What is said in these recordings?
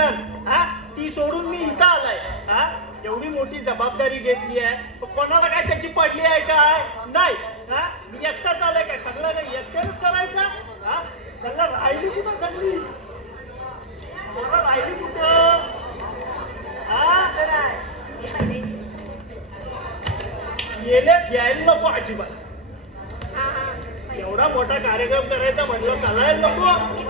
केलेला हा? ती सोडून मी इथं आलाय. हा? एवढी मोठी जबाबदारी घेतली आहे. कोणाला काय त्याची पडली आहे काय? नाही. हा? मी एकटाच आलाय काय? सगळं काही एकट्यानेच करायचं? हा? त्याला राहिली कुठं सगळी? मला राहिली कुठं? हा. येण्यात यायला नको अजिबात. एवढा मोठा कार्यक्रम करायचा म्हणलं कळायला नको.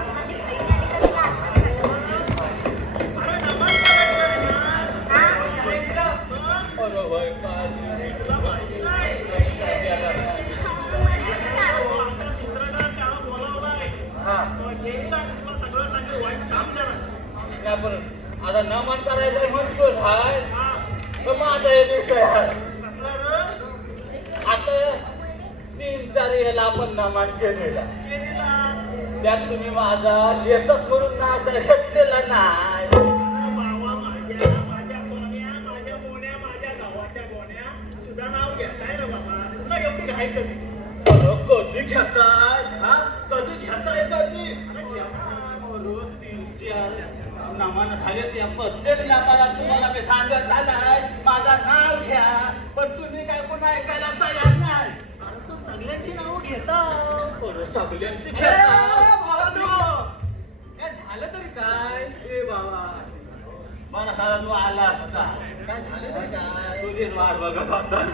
आता नमन करायचं म्हणतोच हाय. तर माझा एक विषय रे? आता तीन चार याला आपण नमन केलेला. त्यात तुम्ही माझा लेखक म्हणून नाव घेतलेला नाही. कधी घेताय? हा? कधी ना. रोज तीन चार नामान झाले त्या प्रत्येक नामाला तुम्हाला मी सांगत आलाय माझा नाव घ्या. पण तुम्ही काय कोण ऐकायला तयार नाही. पण सगळ्यांची नावं घेता. अरे सगळ्यांची घेता. काय झालं तरी काय? ए बाबा. मला सारा तू आला असता. काय झालं तरी काय? तुझीच वाट बघत होता?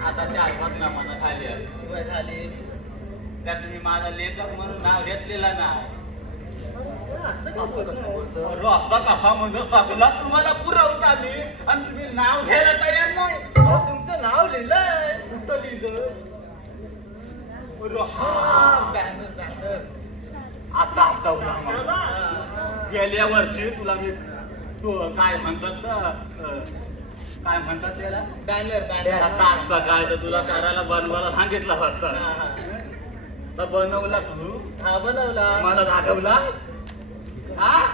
आता चार पाच नामानं झाली काय झाले त्यात तुम्ही माझा लेखक म्हणून नाव घेतलेला नाही. असं कसं कसं अरे असा कसा म्हणजे सगळा तुम्हाला पुरवता मी आणि तुम्ही नाव घ्यायला तयार नाही. अहो, तुमचं नाव लिहिलंय. कुठं लिहिलं अरे हा बॅनर बॅनर आता उभा मला. गेल्या वर्षी तुला मी तू काय म्हणतात ना अं, काय म्हणतात त्याला? बॅनर आता बॅनर. असतं काय? तर तुला करायला बनवायला सांगितलं होतं. तर बनवला तू? हा बनवला. मला दाखवला? हा?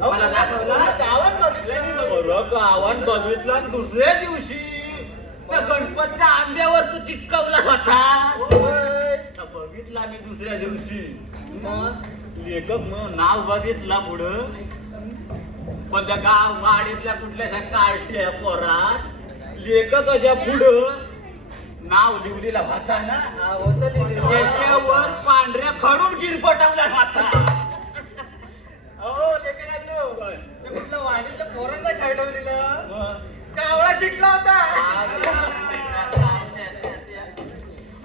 मला दाखवला? गावात बघितलं. बरं गावात बघितलं आणि दुसऱ्या दिवशी त्या गणपतीच्या आंब्यावर तू चिटकवला होता. बघितला मी दुसऱ्या दिवशी. मग? लेखक म्हणून नाव बघितला पुढं. पण त्या गाव वाडीतल्या कुठल्या कार्ट्या पोरात लेखकाच्या पुढं. नाव लिवलेला होता ना. हा, होतं लिहिलेलं. त्याच्यावर पांढऱ्या खडून गिरपटवला होता अहो, लेकरांनो, ते कुठलं वाडीतलं पोरांना खेळवलेलं? कावळा शिकला होता.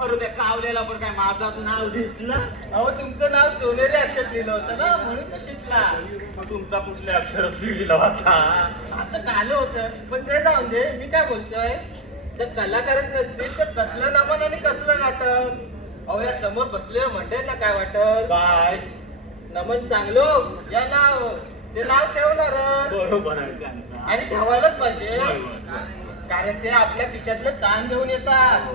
अरे त्या कावल्याला पण काय माझं नाव दिसलं? अहो तुमचं नाव सोनेरी अक्षर लिहिलं होतं ना म्हणून तो शिकला. तुमचा कुठल्या अक्षरात लिहिला होता? आमचं कालं होतं. पण ते जाऊन दे मी काय बोलतोय? जर कलाकारच नसतील तर कसलं नामन आणि कसलं नाटक? अहो या समोर बसले म्हणते ना काय वाटत काय नमन चांगलं या नाव. ते नाव ठेवणार बरोबर आहे आणि ठेवायलाच पाहिजे. कारण ते आपल्या खिशातलं ताण घेऊन येतात.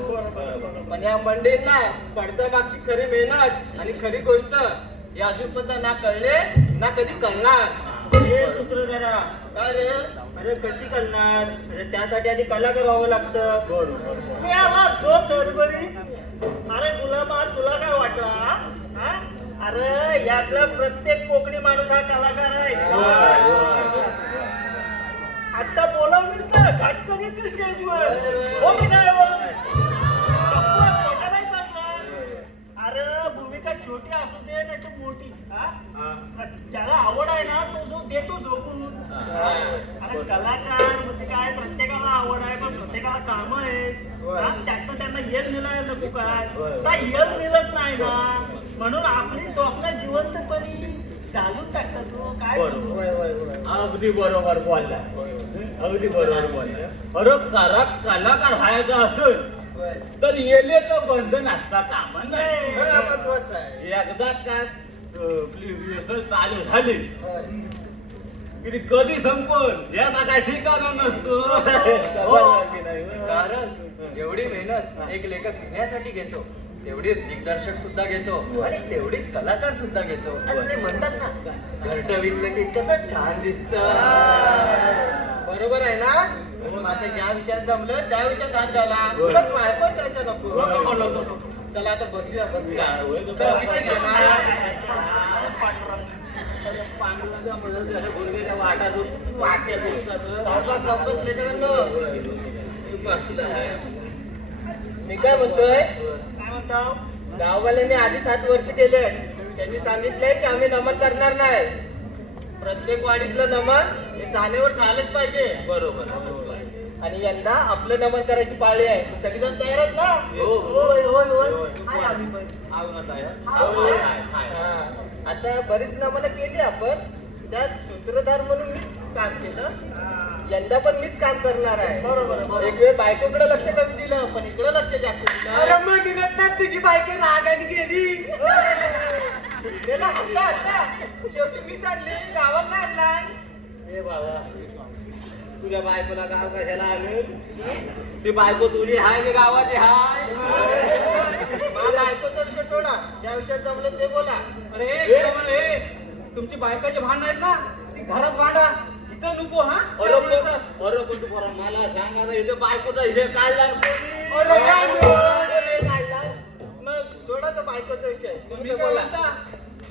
पण या मंडळींना पडद्या मागची खरी मेहनत आणि खरी गोष्ट हे अजूनपर्यंत ना कळले ना कधी कळणार. हे. सूत्रधारा काय रे? अरे कशी कळणार? अरे त्यासाठी आधी कलाकार व्हावं लागतं. बरोबर, जो सरबरी अरे गुलामा तुला काय वाटला हा? अरे यातला प्रत्येक कोकणी माणूस हा कलाकार आहे. आता बोलावलीस ना झटकन येतील स्टेजवर. हो की नाही हो? शपथ, खोटं नाही सांगणार. अरे भूमिका छोटी असू दे नाही तर मोठी. हा? ज्याला आवड आहे ना तो जो देतो झोपून. हा. अरे कलाकार म्हणजे काय? प्रत्येकाला आवड आहे पण प्रत्येकाला काम आहे हा? त्यातनं त्यांना यश मिळायला नको काय? का यश मिळत नाही ना. म्हणून आपली स्वप्न जिवंतपणी चालून टाकतात तो काय सांगू? अगदी बरोबर बोलला. अगदी बरोबर बोलला. अरे करा कलाकार व्हायचा असेल तर येलेचं बंधन असता कामा नाही हे महत्वाचं आहे. एकदा का आपली रिहर्सल चालू झाली की ती कधी संपल याचा काय ठिकाणा नसतो. नाही? कारण जेवढी मेहनत एक लेखक लिहिण्यासाठी घेतो. तेवढीच दिग्दर्शक सुद्धा घेतो आणि तेवढीच कलाकार सुद्धा घेतो. आणि ते म्हणतात ना घरटं विकलं की कसं छान दिसत. बरोबर आहे ना? आता ज्या विषयात जमलं त्या विषयात हात घाला. उगाच वायपर चर्चा नको. चला आता बसूया बसूया. मी काय म्हणतोय? म्हणता गाववाल्यांनी आधीच हात वरती केले त्यांनी सांगितलंय की आम्ही नमन करणार नाही. प्रत्येक वाडीतलं नमन हे सानेवर झालंच पाहिजे. बरोबर आणि यंदा आपलं नमन करायची पाळी आहे. सगळेजण तयार आहेत ना? हो, हो. होय होय होय. आम्ही पण. आता बरीच नमनं केली आपण. त्यात सूत्रधार म्हणून मीच काम केलं. यंदा पण मीच काम करणार आहे. बरोबर एक वेळ बायकोकडे लक्ष कमी दिलं पण इकडे लक्ष जास्त दिलं. मग निघतात तुझी बायको रागाने गेली. त्याला हसा हसा. शेवटी मी चालली नाही आणलाय. ए बाबा तुझ्या बायकोला गाव कशाला आलं ती बायको तुझी हाय की गावाची हाय? माझ्या बायकोचा विषय सोडा. ज्या विषयात जमलं ते बोला. अरे तुमची बायकाचे भांडण आहेत ना ती घरात भांडा. इथं नको हा? अरे पोरा? मला सांग आता इथे बायकोचा काढला ना कोणी? अरे काय बोल, काय लाल? मग सोडा तो बायकोचा विषय. तुम्ही तुम्ही काय बोला म्हणता?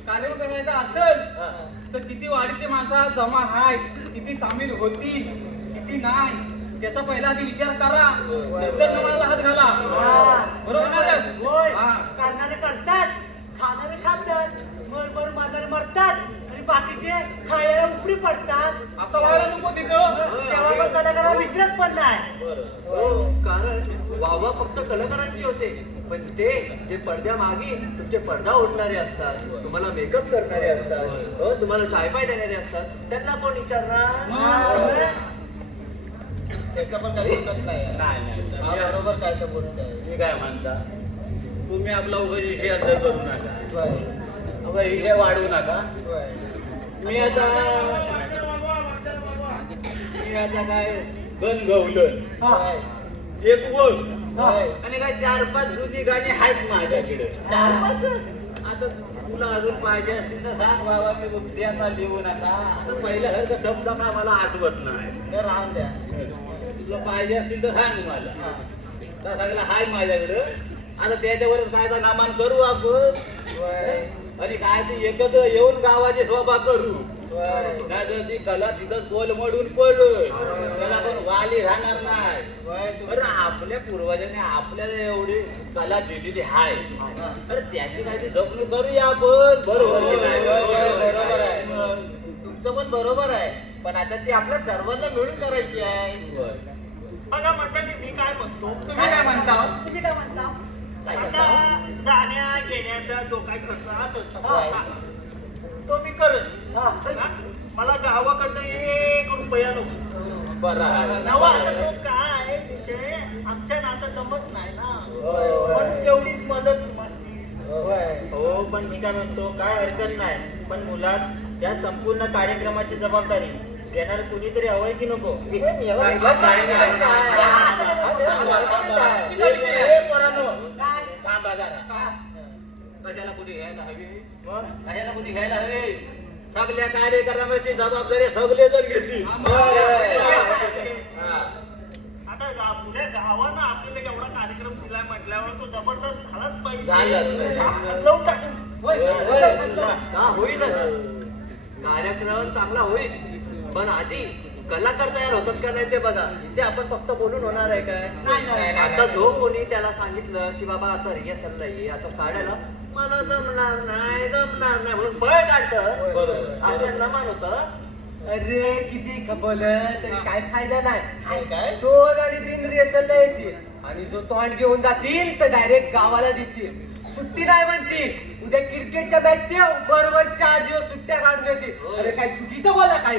कार्यक्रम करायचा असेल हा. तर किती वाढीतले माणसं जमा आहेत किती सामील होतील किती नाही त्याचा पहिला आधी विचार करा. नंतर तुम्हाला हात घाला. बरोबर ना रे? हा. करणारे करतात खाणारे खातात मर मर मरतात. आणि बाकीचे खायला उपरी पडतात. असं व्हायला नको तिथं. तेव्हा मग कलाकाराला विचारत पण नाही. हो कारण वावा फक्त कलाकारांचे होते. पण ते जे पडद्या मागे तुमचे पडदा ओढणारे असतात तुम्हाला मेकअप करणारे असतात हो तुम्हाला चाय पाय देणारे असतात त्यांना कोण विचारणार? त्याचं पण काही नाही. नाही नाही हा नाही. बरोबर काय तर बोलताय मी काय म्हणता? तुम्ही आपला उगाच विषय अंतर करू नका. होय, आपला विषय वाढवू नका. मी आता मी आता काय? गण गवलं एक वळ. आणि काय चार पाच जुनी गाणी आहेत माझ्याकडे. चार पाचच? आता तुला अजून पाहिजे असतील तर सांग बाबा मी बुद्धी आता लिहू नका. आता पहिल्यासारखं शब्द का मला आठवत नाही? तर राहून द्या. तुला पाहिजे असतील तर सांग मला. त्या सगळं हाय माझ्याकडं. आता त्याच्यावरच काय तर नामान करू आपण. आणि काय ते एकत्र येऊन गावाची शोभा करू. नाही तर ती कला तिथं गोल मडून पडल त्याला पण वाली राहणार नाही. अरे आपल्या पूर्वजांनी आपल्याला एवढी कला दिलेली आहे. अरे त्याची काय ती जपणूक करूया आपण. बरोबर बरोबर आहे. तुमचं पण बरोबर आहे. पण आता ती आपल्या सर्वांना मिळून करायची आहे. बघा मंडळी मी काय म्हणतो? तुम्ही काय म्हणता? तुम्ही काय म्हणता? काय आता? जाण्या येण्याचा जो काय खर्च असेल असं आहे. हा, तो मी करत हा. हा? मला गावाकडनं एक रुपया नको बरं आहे. नवा आता तो काय विषय आमच्या नातं जमत नाही ना होय, होय. पण तेवढीच मदत मस्ती होय. हो पण मी काय म्हणतो काय हरकत नाही पण मुलात या संपूर्ण कार्यक्रमाची जबाबदारी घेणार कुणीतरी हवंय की नको हे काय? काय जरा. हा. कशाला कुठे घ्यायला हवी कशाला कुठे घ्यायला हवी सगळ्या कार्यक्रमाची जबाबदारी सगळे जर घेतील. आता पुऱ्या गावानं आपल्याला एवढा कार्यक्रम दिलाय म्हटल्यावर तो जबरदस्त झालाच पाहिजे लावून टाकू. होय, होय. होय. का होईलच कार्यक्रम चांगला होईल पण आधी कलाकार तयार होतात का नाही ते बघा. इथे आपण फक्त बोलून होणार आहे काय? नाही, नाही, नाही, आता जो कोणी त्याला सांगितलं की बाबा आता रिहर्सलला ये आता साड्याला मला जमणार नाही जमणार नाही. म्हणून पळ काढतं बरोबर. अशांना मान होतं. अरे किती खपलं. तरी काय फायदा नाही. काय काय? दोन आणि तीन रिहर्सलला येतील. आणि जो तोंड घेऊन जातील तर डायरेक्ट गावाला दिसतील. सुट्टी नाही म्हणतील. उद्या क्रिकेटच्या मॅच देव बरोबर चार दिवस सुट्ट्या काढून येतील अरे काय चुकीचं बोला काय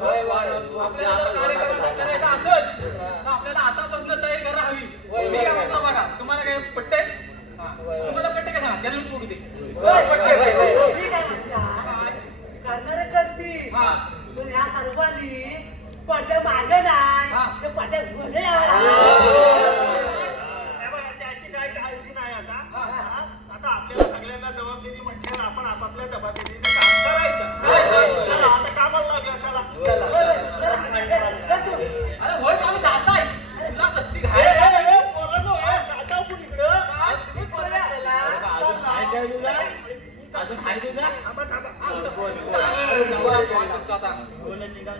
आपल्याला जर कार्यक्रम जर करायचा असेल तर आपल्याला आतापासून तयारी करायला हवी. मी काय म्हणतो बघा तुम्हाला काय पट्टे? तुम्हाला पट्टे काय सांगा त्याला बघू दे. पट्टे. मी काय म्हणता करणारे करतील हा. पण ह्या सर्वांनी पडद्या मागे नाही हा. तर पडद्या बघा, त्याची काय काळजी नाही आता? आता आपल्याला सगळ्यांना जबाबदारी म्हटल्यावर आपण आपापल्या जबाबदारीने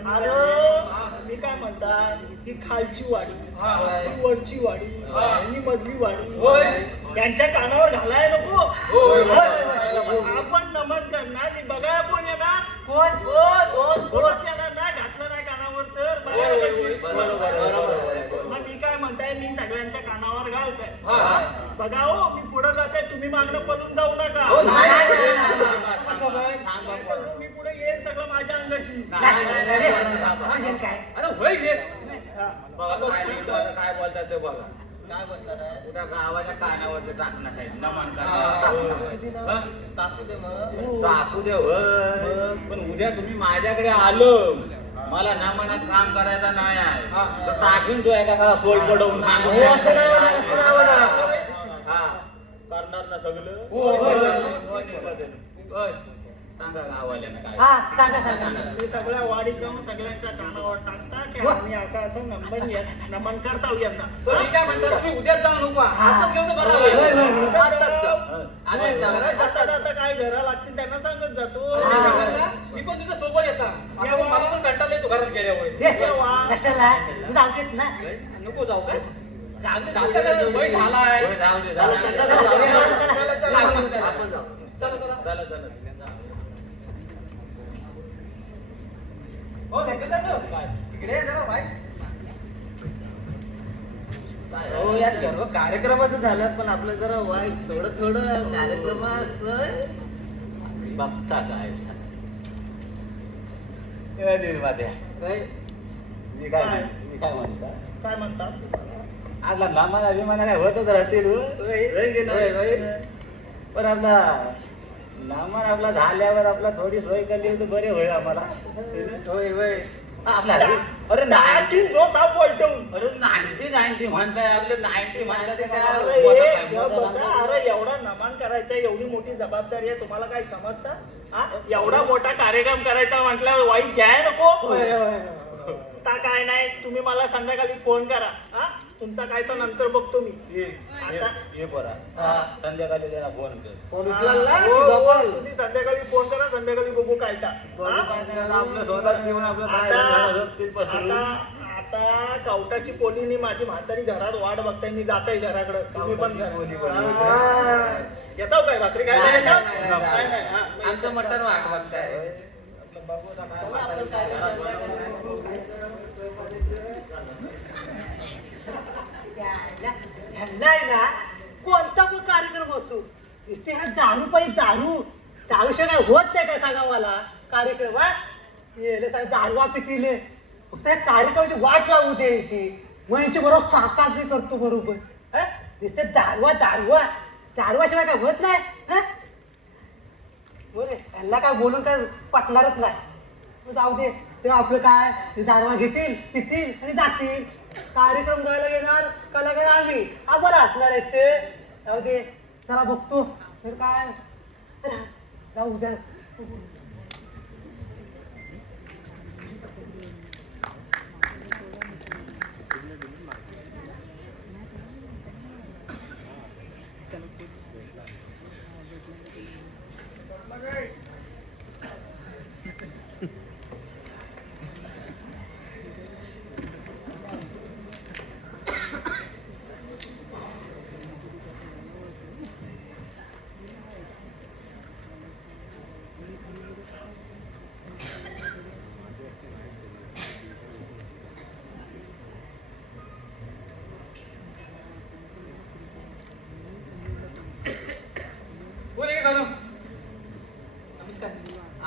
अरे मी काय म्हणतात ही खालची वाडी हा. वरची वाडी हा. मधली वाडी होय. यांच्या कानावर घालाय नको. आपण नमन करणार बघा कोण येणार कोण कोणच येणार नाही घातलं नाही कानावर तर बघा होय, होय, कशी. होय. बरोबर, बरोबर. मग मी काय म्हणताय मी सगळ्यांच्या कानावर घालताय हा. बघा हो मी पुढे जाते तुम्ही मागणं पळून जाऊ नका हो, नाही, नाही, नाही, नाहीतर जो मी पुढे येईल सगळं माझ्या अंगाशी नाही, नाही, नाही, नाही. हे काय? अरे होय घे. बघा काय बोलतात, काय बोलतात ते बघा. काय बोलतात? तुझ्या गावाच्या कानावरती नमन? टाकू दे मग. टाकू दे होय. पण उद्या तुम्ही माझ्याकडे आलो. मला नामानात काम करायचं नाही हा. आहे तर टाकून तो एका का सोय पडवून सांगून हो, असं नाही होणार, असं नाही होणार. हा. करणार ना सगळं. होय. सांगा गावाल्यानं काय हा सांगा सांगा. ते सगळ्या वाढीत जाऊन सगळ्यांच्या कानावर टाकता की आम्ही असं असं नमन नमन करता यांना काय म्हणतो तुम्ही उद्याच जाऊ नको आताच घेऊन बरं. आताच जाऊ आताच जाऊ आता आता काय घरा लागतील त्यांना सांगत जातो. मी पण तुझ्या सोबत येता. असं पण मला पण कंटाळा येतो घरात गेल्यामुळे. हे, कशाला? तू जाऊ ना. नको जाऊ काय जाता का? वय झालाय. होय, जाऊ दे, चला, जाऊ दे. चला, चला, चला, चला, चला. आपण चला. आपण जाऊ. चला चला. चला चला. हो इकडे ये जरा वाईस. हो या सर्व कार्यक्रमाचं झालं पण आपलं जरा वाईस थोडं थोडं कार्यक्रमाचं. बघता काय? निर्मात्या मी काय? मी काय म्हणता? काय म्हणतात आपला नामाला अभिमाना काय होतच राहतील हो. पण आपला नामान आपला झाल्यावर आपला थोडी सोय केली तर बरे होईल आम्हाला. होय होय. आपला अरे नाईन्टी आणखीन जो साप पलटवून अरे नाईन्टी नाईन्टी म्हणताय आपले नाईन्टी म्हणताय ते काय अरे एवढा नमन करायचा एवढी मोठी जबाबदारी आहे तुम्हाला काय समजता? हा एवढा मोठा कार्यक्रम करायचा म्हटल्यावर वाईस घ्याय नको. काय नाही तुम्ही मला संध्याकाळी फोन करा. हा तुमचा काय तर नंतर बघतो मी ये ये- ये पोरा संध्याकाळी त्याला फोन कर उचलायला हो, हो, तुम्ही संध्याकाळी फोन करा संध्याकाळी बघू काय ता. बघू हा? काय त्याला आपलं काय आता झालं झोपतील पसरून. आता- आता कवटाची पोलीनी माझी म्हातारी घरात वाट बघताय मी जाताय घराकडे तुम्ही पण कवटाची पोली पण घरा- हा. येताव काय भाकरी काय नाही, येताव? नाही, नाही, नाही. काय नाही, हा. आमचं मटण वाट बघताय बघू काय यायला- ना. कोणता पण कार्यक्रम असो. नुसते ह्या दारू पाहिजे दारू. दारूशिवाय काय होत नाही काय सांगा मला कार्यक्रम येले काय दारवा पिटीले. फक्त या कार्यक्रमाची वाट लावू द्यायची. मग यांची बरोबर साकार करतो बरोबर. हा? नुसते दारवा दारवा. दारवाशिवाय काय होत नाही? हा? बरे ह्याला काय बोलून काय पटणारच नाही. मग जाऊ दे. ते आपलं काय? दारवा घेतील पितील आणि जातील. कार्यक्रम गायला घेणार कलाकार आम्ही. आपण असणार आहेत ते. जाऊ दे चला बघतो. तर काय? अरे,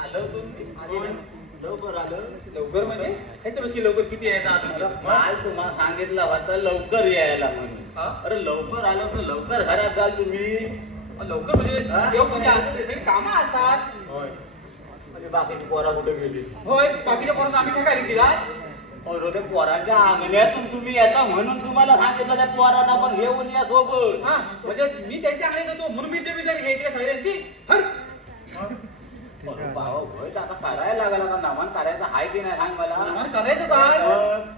जाऊ द्या लवकर आलं. लवकर म्हणजे? ह्याच्यापेक्षा लवकर किती यायचं आता काल तुम्हाला सांगितलं होतं लवकर यायला म्हणून? अरे लवकर आलो तर लवकर घरात जाल तुम्ही. लवकर म्हणजे? देव म्हणजे असते सगळी कामं असतात. होय. म्हणजे बाकीची पोरा कुठे गेली? होय बाकीच्या परत आम्ही काय करीत दिला अरे पोराच्या अंगण्यातून तुम्ही येता म्हणून तुम्हाला सांगितलं त्या पोरांना पण घेऊन या सोबत. हा म्हणजे मी त्यांच्या अंगण्यात होतो म्हणून मी जबाबदारी घ्यायची सगळ्यांची. हट. करायला लागला नमन करायचं आहे की नाही सांग मला. आम्हाला करायचं काय?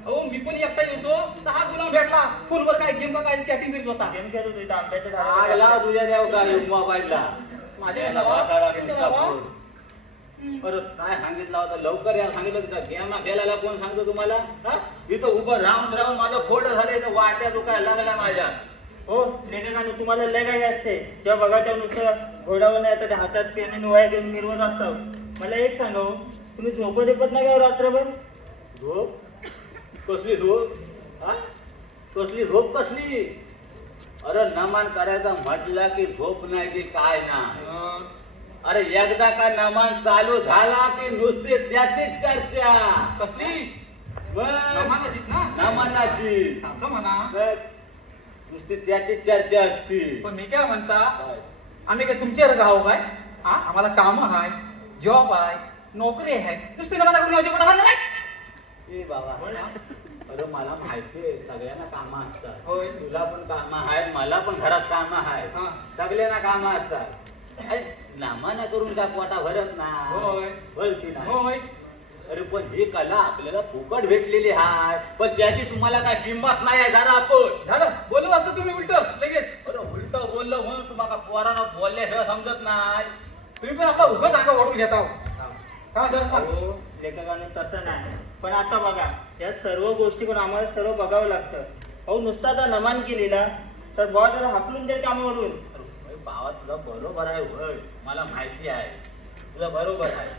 अहो मी पण एकटा येतो. तर हा गुलाम भेटला. फोनवर काय गेम का काय चॅटिंग करीत होता? गेम खेळत होतो इथं आंब्याच्या आग झाडाखाली. लाव तुझ्या देव का मोबाईलला माझ्या. अरे काय सांगितलं होतं? लवकर या सांगितलं तुला गेमा खेळायला कोण सांगतो तुम्हाला? हा? इथं उभं राहून राहून माझं फोड झालं इथं वाट्या दुखायला लागल्या माझ्या. हो लेखकांनो तुम्हाला लय काही असते. जेव्हा बघा तेव्हा नुसतं घोडावर नाही तर हातात पेन आणि वया घेऊन मिरवत असतात मला एक सांगा हो, तुम्ही झोपत येपत नाही का हो रात्रभर? झोप? कसली झोप? हा? कसली झोप कसली? अरे नमान करायचा म्हटलं की झोप नाही की काय अं, अरे एकदा का नमान चालू झाला की नुसते त्याचीच चर्चा. कसली? ना? नमानाची असं म्हणा. नुसती त्याचीच चर्चा असती. पण मी काय म्हणता काय? आम्ही काय तुमचे गाव काय? हा? आम्हाला काम आहे जॉब आहे नोकरी आहे नुसती नमाना करून कोणा नाही ए बाबा अरे मला माहितीये सगळ्यांना कामं असतात. होय. तुला पण कामं आहेत मला पण घरात कामं आहेत हा. सगळ्यांना कामं असतात. अरे नामाना करून काय पोटा भरत नाही होय. की नाही? होय. अरे पण ही कला आपल्याला फुकट भेटलेली आहे पण त्याची तुम्हाला काय किंमत नाही आहे जरा आपण. झालं. बोलू असं तुम्ही उलट. लगेच. अरे उलट बोललं म्हणून तुम्हाला पोरांना बोलल्याशिवाय समजत नाही. तुम्ही पण आपला उभं जागा ओढून घेता हो. काय जरा सांग. हो लेखकांनो तसं नाही. पण आता बघा या सर्व गोष्टी पण आम्हाला सर्व बघावं लागतं. अहो नुसता आता नमान केलेला तर बॉ जरा हाकलून दे कामावरून. अरे होय, बाबा तुला बरोबर आहे होय मला माहिती आहे. तुला बरोबर आहे.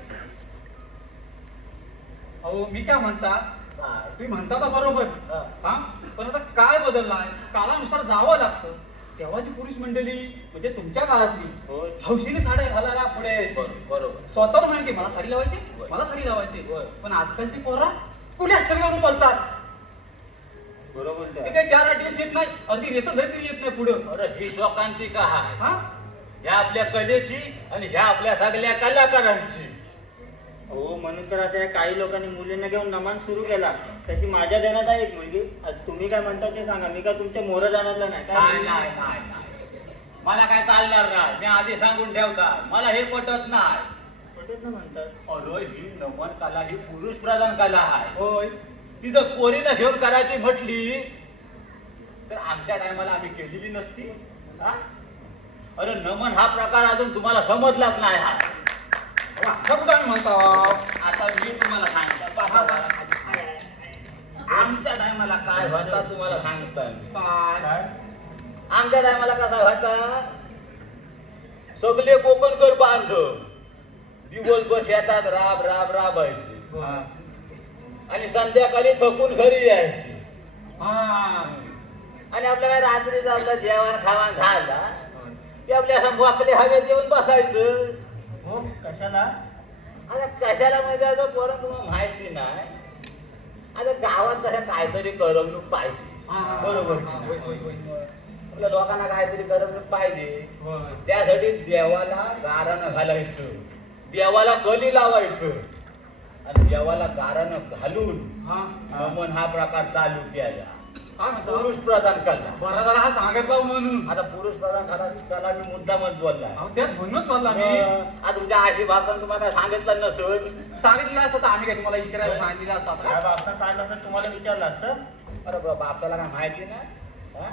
अहो मी काय म्हणता? तुम्ही म्हणता तर बरोबर. हा. हा? पण आता काय बदललाय कालानुसार जावं लागतं. तेव्हाची पुरुष मंडळी म्हणजे तुमच्या काळातली होय हौशीने साड्या घालायला पुढे बरोबर. स्वतःहून म्हणायची मला साडी लावायची. मला साडी लावायची. पण आजकालची पोरा कुठे हस्तरीवरून बोलतात? बरोबर ते. काही चार आठ दिवस येत नाही. अगदी रेशन तरी येत नाही पुढं. अरे ही शोकांतिका आहे. हा? ह्या आपल्या कलेची आणि ह्या आपल्या सगळ्या कलाकारांची. हो म्हणून तर आता या काही लोकांनी मुलींना घेऊन नमान सुरू केला. तशी माझ्या देण्यात आहे एक मुलगी. आता तुम्ही काय म्हणता ते सांगा. मी काय तुमच्या मोर जाण्यातला नाही नाही काय नाही नाही नाही. मला काय चालणार नाही. मी आधी सांगून ठेवता. मला हे पटत नाही. पटत ना म्हणतात. अरे ही नमन कला ही पुरुष प्रधान कला आहे. होय. तिथं पोरीला घेऊन करायची म्हटली तर आमच्या टायमाला आम्ही केलेली नसती. हा? अरे नमन हा प्रकार अजून तुम्हाला समजलाच नाही हा. आम्ही म्हणता आता मी तुम्हाला सांगतो. आमच्या टायमाला काय होता? तुम्हाला सांगता आमच्या टायमाला कसा होता? सगळे कोकणकर बांध दिवसभर शेतात राब राब राबायचे. हा. आणि संध्याकाळी थकून घरी यायचे. हा. आणि आपल्या काय रात्रीचं आपलं जेवण खावण झाला की आपल्या असं मोकले हवेत येऊन बसायचं. कशाला? आता कशाला म्हणजे आता पोरं तुम्हाला माहिती नाही. आता गावात तशा काहीतरी करमणूक पाहिजे. बरोबर. आपल्या लोकांना काहीतरी करमणूक पाहिजे. त्यासाठी देवाला गारानं घालायचं. देवाला कली लावायचं. आणि देवाला गारानं घालून हा. नमन हा प्रकार चालू केला. पुरुष प्रधान कला बरं झाला हा सांगितला म्हणून आता पुरुष प्रधान कला कला मी मुद्दामच बोलला अहो, त्यात म्हणूनच बोलला मी आता तुमच्या आशी भाषण तुम्हाला सांगितलं नसेल सांगितलं असतं तर आम्ही काय तुम्हाला विचारायला सांगितलं असतं आता काय का? बापसा सांगितलं असं तुम्हाला विचारलं असतं अरे बा- बापसाला काय माहिती नाही हा?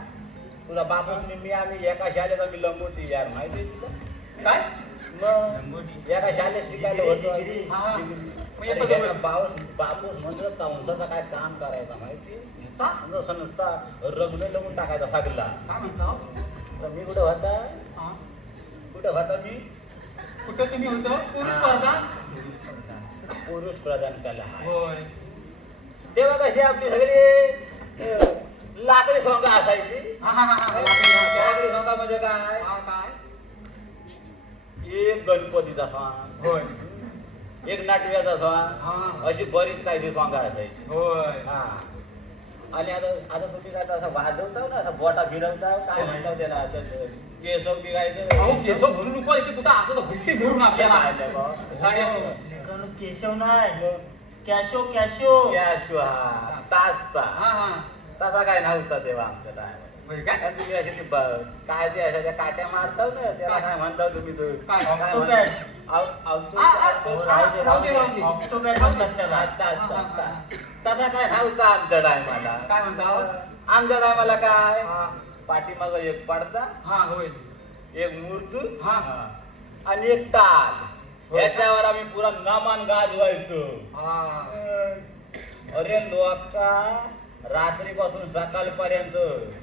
तुझा बापूस मी मी आम्ही एका शाळेत आम्ही लंगोटी यार माहिती आहे तुला काय मग लंगोटी. एका शाळेत शिकायला होतो जिगिरी. हा. जिगिरी. मग येतो अरे जवळ. ह्याला बाऊस बापूस म्हणतो कंसाचं काय काम करायचं माहिती? जसं नुसता रगडं लावून टाकायचा सगळा काय म्हणता? तर मी कुठं होता. कुठं होता मी? कुठं तुम्ही होतो? पुरुष. स्पर्धा? पुरुष प्रधान कला होय. तेव्हा कशी आपली सगळी लाकडी सोंगा असायची. हा हा हा हा. हा. लाकडी काय? हा, काय? एक गणपतीचा होय. एक नाटव्याचा हा. सॉंग अशी बरीच काही सॉंग असायची. होय. हा. आणि आता आता तुम्ही काय असं वाजवता ना आता बोटा फिरवता काय म्हणतात त्याला? आता केसव की काय ते- अहो केशव म्हणू नको इथे कुठं? असं तर भुलटी धरून आपल्याला? साड्या लेकानो, केशव नाही कॅशो कॅशो. कॅशू हा तासचा. हा हा. तसा काय नव्हता तेव्हा आमच्या टायमाला म्हणजे काय काय तुम्ही अशी ती ब- काय ते अशा त्या काट्या मारताव ना त्याला काय? तुम्ही तो काय? काय ऑक्टोपॅड. म्हणताव? आव- आव- आ, आ, तो- आ, राहू दे, राहू दे. राहू दे. ऑक्टोपॅड म्हणतात त्याला. तास, तास, तास. तास. तसा काय नव्हता आमच्या टायमाला काय म्हणता आमच्या टायमाला काय हा पाठीमाग एक पडदा हा होय एक मूर्ती हा. आणि एक टाल होय. याच्यावर आम्ही पुरा नमान गाजवायचो हा अरे लोका रात्रीपासून सकाळपर्यंत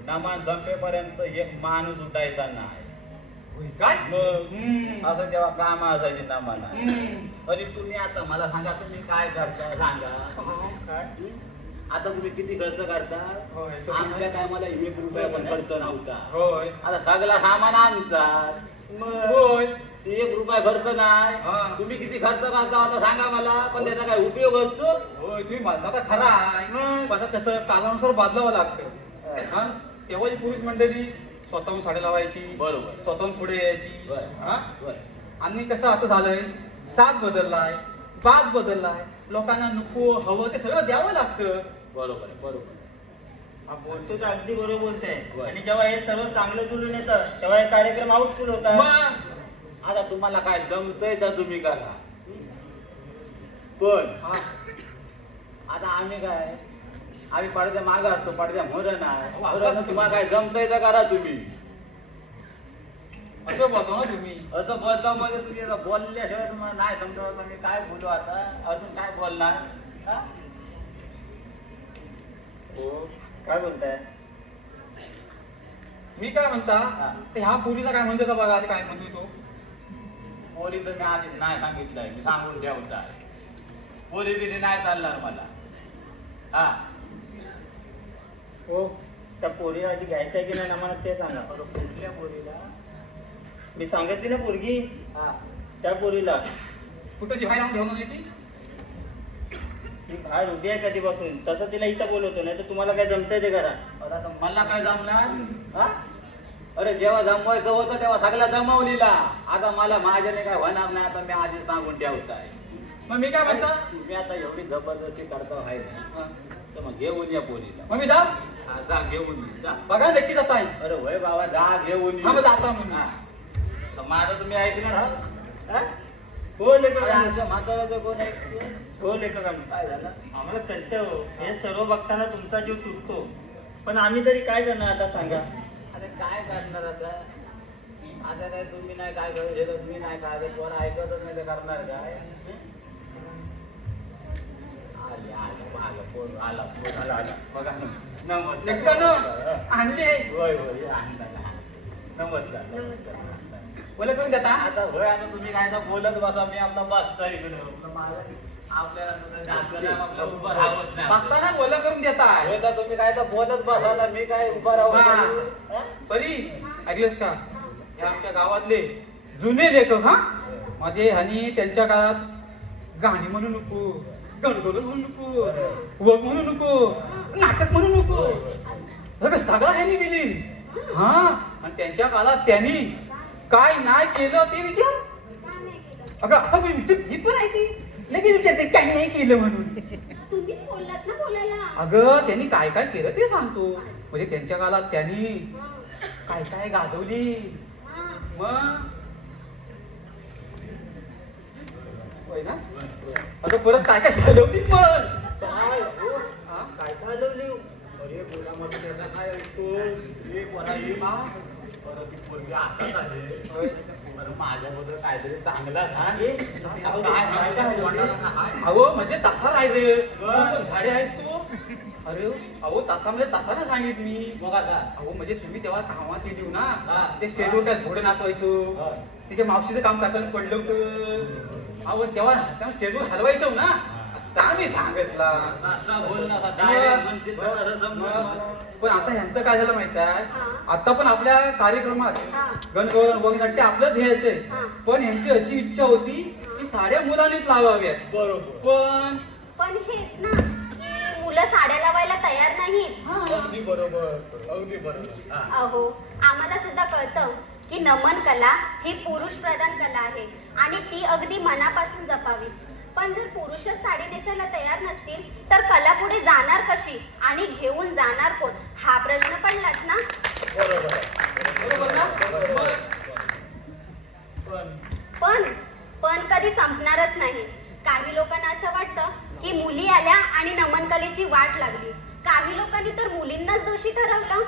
नमान संपेपर्यंत एक माणूस उठायचा नाही. काय? असं जेव्हा काम असायची नमाना. आणि तुम्ही आता मला सांगा तुम्ही काय करता सांगा? काय? आता तुम्ही किती खर्च करता? आमच्या टायमाला एक रुपया पण खर्च नव्हता. होय. आता सगळा सामान मग होय ते एक रुपया खर्च हा. नाही तुम्ही किती खर्च करता आता सांगा मला पण त्याचा काय उपयोग असतो? होय तुम्ही म्हणता तर खरा आहे. पण आता कसं कालानुसार बदलावं लागतं. हा. तेव्हाची पुरुष मंडळी स्वतःहून साडी लावायची बरोबर. स्वतःहून पुढे यायची. होय. हा. आणि कसं आता झालंय साथ बदललाय बाज बदललाय लोकांना नको हवं ते सगळं द्यावं लागतं. बरोबर आहे, बरोबर बोलतो तर अगदी बरोबर बोलतोय. आणि जेव्हा हे सर्व चांगलं जुळून येतं तेव्हा हे कार्यक्रम हाऊसफुल मग? आता तुम्हाला काय जमतंय तर तुम्ही करा. पण हा. आता आम्ही काय? आम्ही पडद्या माग असतो पडद्या मोर अहो, नाही असं बरोबर, तुम्हाला काय जमतंय तर करा तुम्ही. असं बोलतो ना तुम्ही. असं बोलता मध्ये तुम्ही आता बोलल्याशिवाय तुम्हाला नाही समजत मी काय बोलू आता. अजून काय बोलणार? हा? काय बोलताय? मी काय म्हणता. ते ह्या पोरीला काय म्हणतो बघा ते काय म्हणतो तो? पोरी तर मी आधीच नाही सांगितलंय मी सांगून ठेवता पोरी बिरी नाही चालणार मला. हा. हो. त्या पोरीला आधी घ्यायचं आहे की नाही आम्हाला ते सांगा. बरं, कुठल्या पोरीला? मी सांगितली ना पोरगी? हा. त्या पोरीला. कुठं शिवाय राहून ठेवून येते मी बाहेर उभी आहे कधीपासून तसं तिला इथं बोलवतो नाही तर तुम्हाला काय जमतंय ते करा. अरे आता मला काय जमणार? हा? अरे जेव्हा जमवायचं होतं तेव्हा सगळा जमवलीला. आता मला माझ्याने काय होणार नाही आता मी आधी सांगून ठेवताय. मग मी काय म्हणता? तुम्ही आता एवढी जबरदस्ती करता आहे ना? हा. तर मग घेऊन या पोरीला. मग मी जा. हा, जा घेऊन ये, जा. बघा नक्की जात आहे अरे वय बाबा जा घेऊन ये. हा, मग जातो मग. हा. तर माझं तुम्ही ऐकणार आहात? हा? हो लेखकांनी म्हाताऱ्याचं कोण हो लेखकांनी काय झालं? आम्हाला कळतंय हो. हे सर्व बघताना तुमचा जीव तुटतो. पण आम्ही तरी काय करणार आता सांगा? अरे काय करणार आता? आता काय तुम्ही नाही काय करू शकत मी नाही काय करू, पोरं ऐकतच नाही तर करणार काय आले आलं आलं पोर आला पोर आला आला. बघा. नमस्कार. आणले. होय होय. आणला. नमस्कार. नमस्कार. बोला करून देता आता होय आता तुम्ही काय बोलत बसा मी आपला बसता इकडे. बसताना बोला करून देताय. होय तर तुम्ही काय तर बोलत बसा ना मी काय उभा राहू? परी ऐकलेस का? हे आमच्या गावातले जुने लेखक हा? माझे आणि त्यांच्या काळात गाणी म्हणू नको गणगोल म्हणू नको वग म्हणू नको नाटक म्हणू नको. सगळं ह्यांनी दिली. हा? आणि त्यांच्या काळात त्यांनी काय नाही केलं ते विचार? अगं असं पण विचार ही पण आहे ती. लगेच विचारते काय नाही केलं म्हणून. तुम्हीच बोललात ना बोलायला. अगं त्यांनी काय काय केलं ते सांगतो. म्हणजे त्यांच्या काळात त्यांनी काय काय गाजवली. हा. मग? होय ना? अगं परत काय काय घालवली पण? काय? हो? हा? काय काय हलवली अरे बोलामध्ये त्याचा काय ऐकतो हे ती पोरगी आताच आहे. बरं माझ्याबद्दल काहीतरी चांगला? अहो म्हणजे तासा राहिले झाडे आहेस तू. अरे अहो तासामध्ये तासाने सांगित मी. मग आता. अहो म्हणजे तुम्ही तेव्हा कामात हा. ना. ते स्टेजवर काय घोडे नाचवायचो. तिथे मावशीचं काम करताना पडलं होतं. अहो तेव्हा तेव्हा स्टेजवर हलवायचं ना. सांगितला. असा बोल म्हणशील तर असं समजून पण आता ह्यांचं काय झालं माहीत आहे? हा. आता पण आपल्या कार्यक्रमात हा. गणगौर वगैरे आपलंच घ्यायचंय हा. पण ह्यांची अशी इच्छा होती की साड्या मुलांनीच लावाव्यात. बरोबर. पण पण हेच ना की मुलं साड्या लावायला तयार नाहीत. अगदी बरोबर. अगदी बरोबर. हा. अहो आम्हाला सुद्धा कळतं की नमन कला ही पुरुष प्रधान कला आहे आणि ती अगदी मनापासून जपावी. पण जर पुरुषच साडी नेसायला तयार नसतील तर कला पुढे जाणार कशी आणि घेऊन जाणार कोण? हा प्रश्न पडलाच ना? पण. पण पण कधी संपणारच नाही. काही लोकांना असं वाटतं की मुली आल्या आणि नमन कलेची वाट लागली. काही लोकांनी तर मुलींनाच दोषी ठरवलं.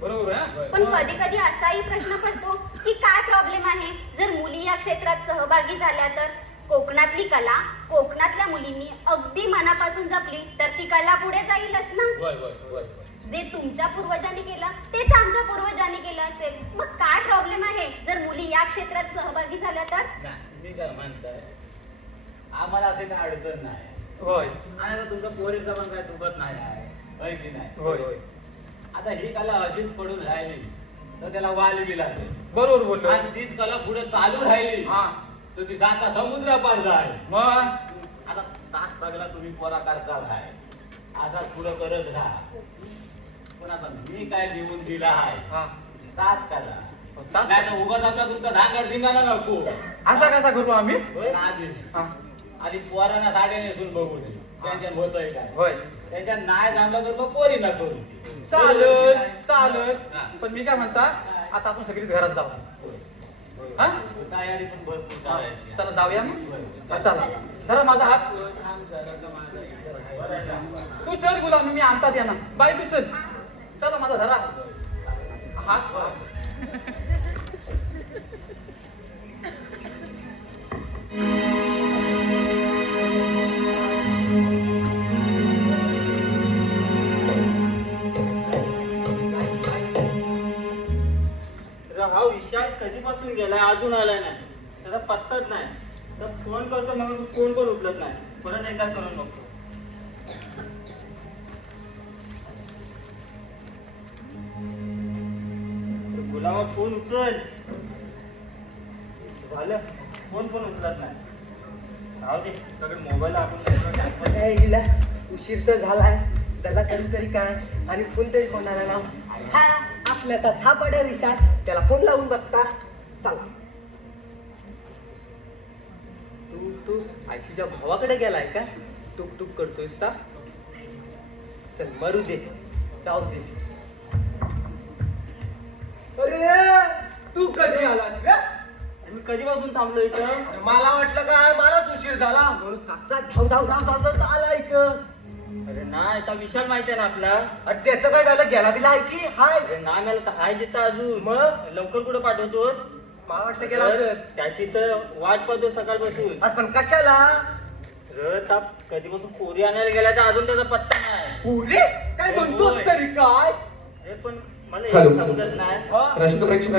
बरोबर आहे पण कधी कधी असाही प्रश्न पडतो की काय प्रॉब्लेम आहे? जर मुली या क्षेत्रात सहभागी झाल्या तर? कोकणातली कला कोकणातल्या मुलींनी अगदी मनापासून जपली तर ती कला पुढे जाईलच ना? होय, होय, होय, होय. जे तुमच्या पूर्वजांनी केलं तेच आमच्या पूर्वजांनी केलं असेल. मग काय प्रॉब्लेम आहे? जर मुली या क्षेत्रात सहभागी झाल्या तर? मी काय म्हणताय आम्हाला असे काय अडचण नाही. होय. आणि आता तुमचं पोरीचं पण काय चुकत नाही आहे होय की नाही? होय होय. आता ही कला अशीच पडून राहिली. तर त्याला वाल बी लागेल. बरोबर बोललो. आणि तीच कला पुढे चालू राहिली. हा. तर ती साता समुद्र पार जाय मग? आता तास लागला तुम्ही पोरा करता आहे असा पुढं करत राहा. पण आता मी काय लिहून दिला आहे ताच करा नाही तर उगाच आपला तुमचा धाकर धिंगाणा नको. असा कसा करू आम्ही? हा. आधी पोरांना साड्या नेसून बघू दे. त्यांच्या होतंय काय? होय. त्यांच्या नाही जमलं तर मग पोरी ना करू चालत चालत. पण मी काय म्हणता आता आपण सगळीच घरात जाऊ. हा? तयारी पण भरपूर करायची. चला जाऊया मग. हा, चला. धरा माझा हात. तू चल गुलाम मी आणतात यांना. बाई तू चल. चला माझा धरा. हात कधीपासून गेलाय अजून आलाय नाही. त्याचा पत्ताच नाही. तर फोन करतो मग फोन पण उचलत नाही. परत एकदा करून बघतो. गुलामा फोन उचल. झालं. फोन पण उचलत नाही. राहू दे. सगळे मोबाईल आपण काय हिला उशीर तर झालाय. त्याला कधीतरी काय आणि फोन तरी कोणाला लाव? आपल्या तथा पड्या विचार. त्याला फोन लावून बघता. चला. तू तू आयशीच्या भावाकडे गेलाय का? टुक टुक करतोयस का? चल मरू दे. जाऊ दे. अरे तू कधी आलास रे? मी कधीपासून थांबलो इथं? मला वाटलं काय मलाच उशीर झाला. म्हणून कसा धाव धाव धाव धाव धाव आला इथं. अरे नाही आता विशाल माहिती आहे ना आपला. अरे त्याचं काय झालं? गेला बिला आहे की? हाय. अरे नाही मला तर हाय जिथं अजून. मग? लवकर कुठं पाठवतोस? मला वाटलं गेला तर त्याची तर वाट पाहतो सकाळपासून. अरे पण कशाला? र ताप कधीपासून पोरी आणायला गेला तर अजून त्याचा पत्ता नाही. पुरे? काय म्हणतोस तरी काय? अरे पण मला समजत नाही. हा? रसिक प्रेक्षक